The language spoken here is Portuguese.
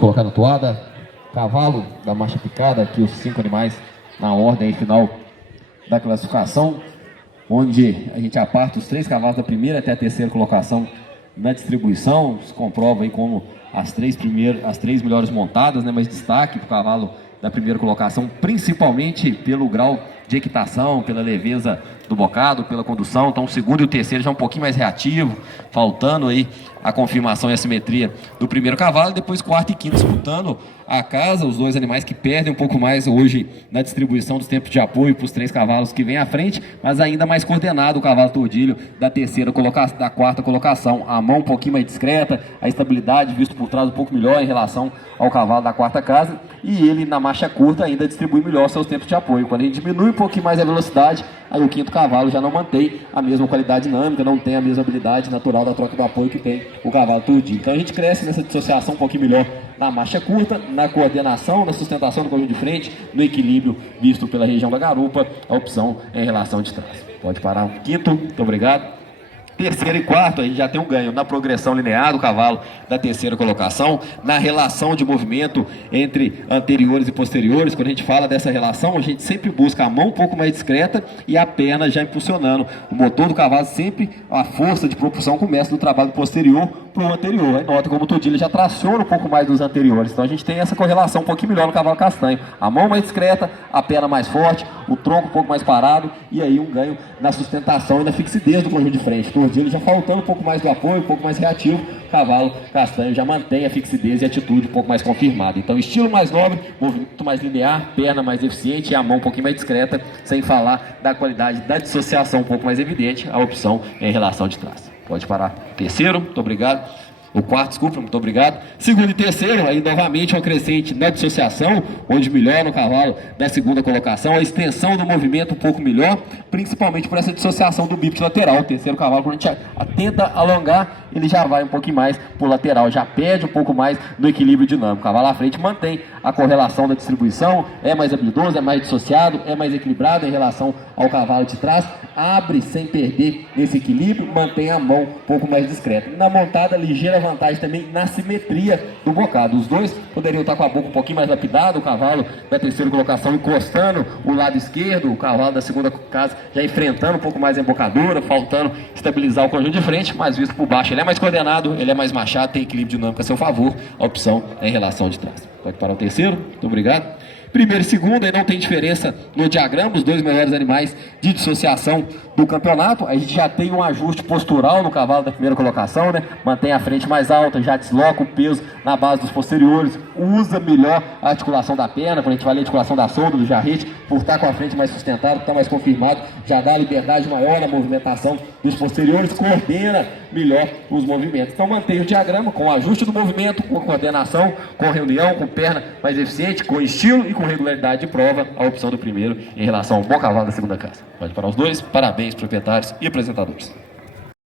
Pode colocar na toada. Cavalo da marcha picada, aqui os 5 animais na ordem final da classificação, onde a gente aparta os 3 cavalos da primeira até a terceira colocação na distribuição. Se comprova aí como as três melhores montadas, né? Mas destaque para o cavalo da primeira colocação, principalmente pelo grau de equitação, pela leveza do bocado, pela condução. Então o segundo e o terceiro já um pouquinho mais reativo, faltando aí a confirmação e a simetria do primeiro cavalo. Depois quarto e quinto disputando a casa, os 2 animais que perdem um pouco mais hoje na distribuição dos tempos de apoio para os 3 cavalos que vêm à frente, mas ainda mais coordenado o cavalo Tordilho da quarta colocação. A mão um pouquinho mais discreta, a estabilidade visto por trás um pouco melhor em relação ao cavalo da quarta casa, e ele na marcha curta ainda distribui melhor seus tempos de apoio. Quando a gente diminui um pouquinho mais a velocidade, aí o quinto cavalo já não mantém a mesma qualidade dinâmica, não tem a mesma habilidade natural da troca do apoio que tem o cavalo Tordilho. Então a gente cresce nessa dissociação um pouquinho melhor na marcha curta, na coordenação, na sustentação do conjunto de frente, no equilíbrio visto pela região da garupa, a opção é em relação de trás. Pode parar o quinto, muito obrigado. Terceiro e quarto, a gente já tem um ganho na progressão linear do cavalo da terceira colocação, na relação de movimento entre anteriores e posteriores. Quando a gente fala dessa relação, a gente sempre busca a mão um pouco mais discreta e a perna já impulsionando. O motor do cavalo sempre, a força de propulsão começa do trabalho posterior para o anterior. Aí nota como o Tordilho já traciona um pouco mais dos anteriores. Então a gente tem essa correlação um pouquinho melhor no cavalo castanho. A mão mais discreta, a perna mais forte, o tronco um pouco mais parado, e aí um ganho na sustentação e na fixidez do conjunto de frente. Tordilho já faltando um pouco mais do apoio, um pouco mais reativo. Cavalo castanho já mantém a fixidez e a atitude um pouco mais confirmada. Então estilo mais nobre, movimento mais linear, perna mais eficiente e a mão um pouquinho mais discreta, sem falar da qualidade da dissociação um pouco mais evidente, a opção é em relação de trás. Pode parar. Terceiro, muito obrigado. O quarto, desculpa, muito obrigado. Segundo e terceiro, aí novamente uma crescente na dissociação, onde melhora o cavalo da segunda colocação, a extensão do movimento um pouco melhor, principalmente por essa dissociação do bípede lateral. O terceiro cavalo, quando a gente tenta alongar, ele já vai um pouquinho mais para o lateral, já perde um pouco mais no equilíbrio dinâmico. O cavalo à frente mantém a correlação da distribuição, é mais habilidoso, é mais dissociado, é mais equilibrado em relação ao cavalo de trás, abre sem perder esse equilíbrio, mantém a mão um pouco mais discreta. Na montada, ligeira vantagem também na simetria do bocado. Os dois poderiam estar com a boca um pouquinho mais lapidada, o cavalo da terceira colocação encostando o lado esquerdo, o cavalo da segunda casa já enfrentando um pouco mais a embocadura, faltando estabilizar o conjunto de frente, mas visto por baixo ele é mais coordenado, ele é mais machado, tem equilíbrio dinâmico a seu favor, a opção é em relação de trás. Pode parar o terceiro, muito obrigado. Primeiro e segundo, aí não tem diferença no diagrama, os 2 melhores animais de dissociação do campeonato. A gente já tem um ajuste postural no cavalo da primeira colocação, né? Mantém a frente mais alta, já desloca o peso na base dos posteriores, usa melhor a articulação da perna, quando a gente vai ler a articulação da solda, do jarrete, por estar com a frente mais sustentada, está mais confirmado, já dá liberdade maior na movimentação dos posteriores, coordena melhor os movimentos. Então mantém o diagrama com o ajuste do movimento, com coordenação, com reunião, com perna mais eficiente, com estilo e com regularidade de prova, a opção do primeiro em relação ao bom cavalo da segunda casa. Pode parar os dois. Parabéns, proprietários e apresentadores.